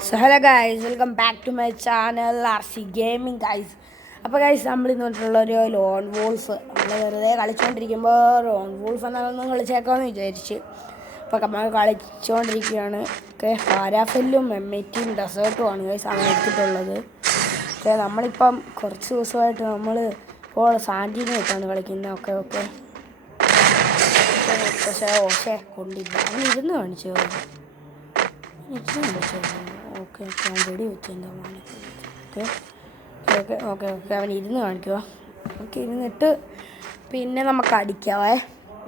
So hello guys, welcome back to my channel RC Gaming guys. അപ്പോൾ guys നമ്മൾ ഇന്ന് വന്നിട്ടുള്ളൊരു loan wolf നമ്മൾ വെറുതെ കളിച്ചുകൊണ്ടിരിക്കുമ്പോൾ ലോൺ വോൾഫ് എന്നാലൊന്നും കളിച്ചേക്കാമെന്ന് വിചാരിച്ച് അപ്പോൾ നമ്മൾ കളിച്ചുകൊണ്ടിരിക്കുകയാണ്. ഓക്കെ, പാരാഫെല്ലും എംഐറ്റിയും ഡെസേർട്ടുമാണ് ഗൈസ് അങ്ങനെ എടുത്തിട്ടുള്ളത്. ഓക്കെ, നമ്മളിപ്പം കുറച്ച് ദിവസമായിട്ട് നമ്മൾ ഇപ്പോൾ സാൻഡീനുമായിട്ടാണ് കളിക്കുന്നത്. ഓക്കെ ഓക്കെ പക്ഷേ കൊണ്ടില്ല അവൻ ഇരുന്ന് കാണിച്ചോ ഓക്കെ ഓക്കെ അവൻ വെടി വെച്ചെന്താ ഓക്കെ ഓക്കെ ഓക്കെ ഓക്കെ അവൻ ഇരുന്ന് കാണിക്കുക. ഓക്കെ ഇരുന്നിട്ട് പിന്നെ നമുക്ക് അടിക്കാവേ,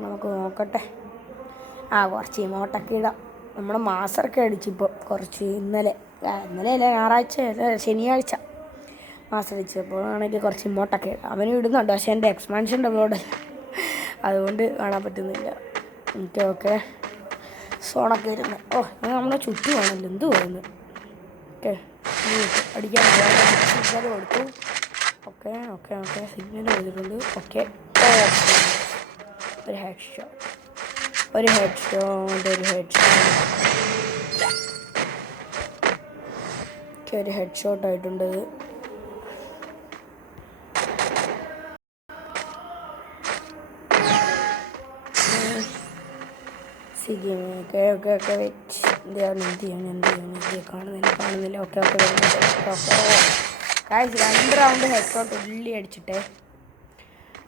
നമുക്ക് നോക്കട്ടെ. കുറച്ച് ഇമോട്ടൊക്കെ ഇടാം. നമ്മുടെ മാസ്റ്ററൊക്കെ അടിച്ചിപ്പോൾ കുറച്ച് ഇന്നലെ അല്ല ഞായറാഴ്ച ശനിയാഴ്ച മാസ്റ്റർ അടിച്ചപ്പോൾ ആണെങ്കിൽ കുറച്ച് ഇമോട്ടൊക്കെ ഇടാം. അവനും ഇടുന്നുണ്ട്, പക്ഷേ എൻ്റെ എക്സ്പാൻഷൻ ഡൗൺലോഡ് അതുകൊണ്ട് കാണാൻ പറ്റുന്നില്ല. ഓക്കെ ഓക്കെ സോണൊക്കെ ഇരുന്ന് നമ്മളെ ചുറ്റുമാണല്ലോ എന്ത് പറയുന്നത്. ഓക്കെ അടിക്കാൻ സിഗ്നൽ കൊടുത്തു. ഓക്കെ ഓക്കെ ഓക്കെ സിഗ്നൽ കൊടുത്തിട്ടുണ്ട്. ഓക്കെ ഒരു ഹെഡ് ഷോട്ട് ഓക്കെ ഒരു ഹെഡ് ഷോട്ട് ആയിട്ടുണ്ട്. ഓക്കെ ഓക്കെ ഓക്കെ കാണുന്നില്ല. ഓക്കെ ഓക്കെ കാഴ്ച 2 റൗണ്ട് ഹെഡ് ഷോട്ട് ഉള്ളി അടിച്ചിട്ട്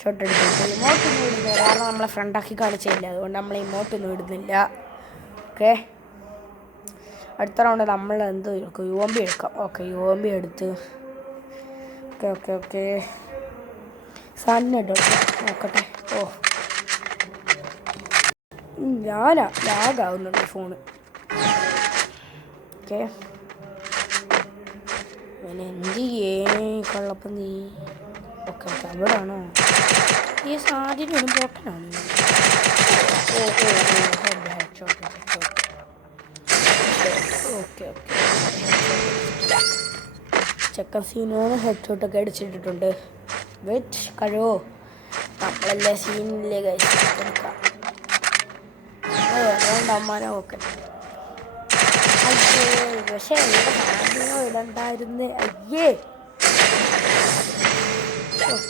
ഷോട്ട് എടുത്തിട്ട് ഇമോട്ടൊന്നും ഇടുന്നില്ല, കാരണം നമ്മളെ ഫ്രണ്ടാക്കി കളിച്ചില്ല, അതുകൊണ്ട് നമ്മൾ ഇമോട്ടൊന്നും ഇടുന്നില്ല. ഓക്കെ അടുത്ത റൗണ്ട് നമ്മൾ എന്ത് എടുക്കും, UMP എടുക്കാം. ഓക്കെ UMP എടുത്ത് ഓക്കെ ഓക്കെ ഓക്കെ സാൻഡിനായിട്ട് നോക്കട്ടെ. ലാഗാവുന്നുണ്ട് ഫോണ്. ഓക്കെ പിന്നെ എന്ത് കള്ളപ്പം നീ. ഓക്കെ ഓക്കെ അവിടാണോ ഈ സാധ്യതയും പൊട്ടനാണ്. ഓക്കെ ഓക്കെ ചെക്കൻ സീനോന്ന് ഹെഡ് ഷോട്ടൊക്കെ അടിച്ചിട്ടിട്ടുണ്ട്. വെച്ച് കഴിവോ നമ്മളല്ലേ സീനില്ലേ കഴിച്ചെടുക്കാം. അമ്മാനോ ഓക്കെ പക്ഷേ സാധനോ ഇടണ്ടായിരുന്നേ. അയ്യേ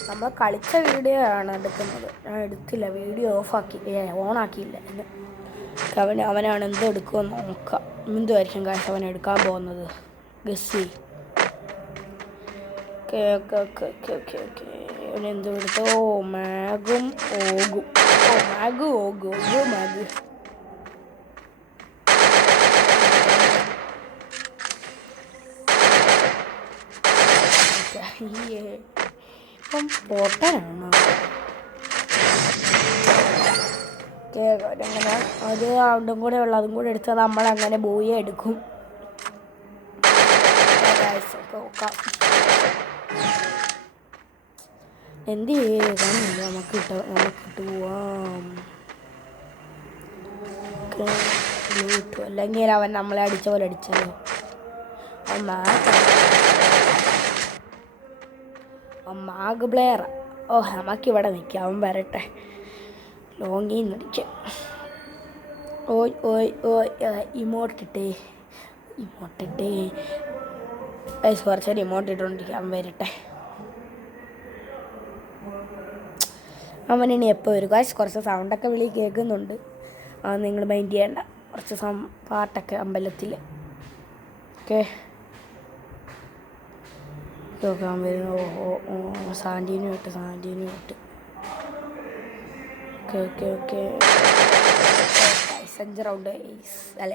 നമ്മൾ കളിച്ച വീഡിയോ ആണ് എടുക്കുന്നത്, ഞാൻ എടുത്തില്ല, വീഡിയോ ഓണാക്കിയില്ല. അവനാണ് എന്തോ എടുക്കുമെന്ന് നോക്കാം. എന്തുമായിരിക്കും കാശ് അവൻ എടുക്കാൻ പോകുന്നത് ഗസ്സി. Okay okay okay okay okay okay അവനെന്തോ എടുത്തോ മാഗും ഓഗും മാഗ് ഇപ്പം പൊട്ടനാണ്. അങ്ങനെ ഒരു റൗണ്ടും കൂടെ ഉള്ള അതും കൂടെ എടുത്താൽ നമ്മളങ്ങനെ ബോയെ എടുക്കും. എന്ത് ചെയ്യുന്നില്ല, നമുക്കിട്ട് പോവാം. അല്ലെങ്കിൽ അവൻ നമ്മളെ അടിച്ച പോലെ അടിച്ചല്ലോ. മാഗ് പ്ലെയർ നമുക്കിവിടെ നിൽക്കാം, അവൻ വരട്ടെ. ലോങ്ങിൽ നിന്ന് അടിക്കാം. ഇമോട്ടിട്ടേ കുറച്ചേരം ഇമോട്ടിട്ടുകൊണ്ടിരിക്കുക. അവൻ വരട്ടെ. അവനിനി എപ്പോൾ വരും ഗൈസ്? കുറച്ച് സൗണ്ടൊക്കെ വിളി കേൾക്കുന്നുണ്ട്, അത് നിങ്ങൾ മൈൻഡ് ചെയ്യേണ്ട. കുറച്ച് പാട്ടൊക്കെ അമ്പലത്തിൽ. ഓക്കെ നോക്കാൻ വരുന്നു. സാൻഡീനും ഇട്ട് ഓക്കെ ഓക്കെ ഓക്കെ 5 റൗണ്ട് അല്ല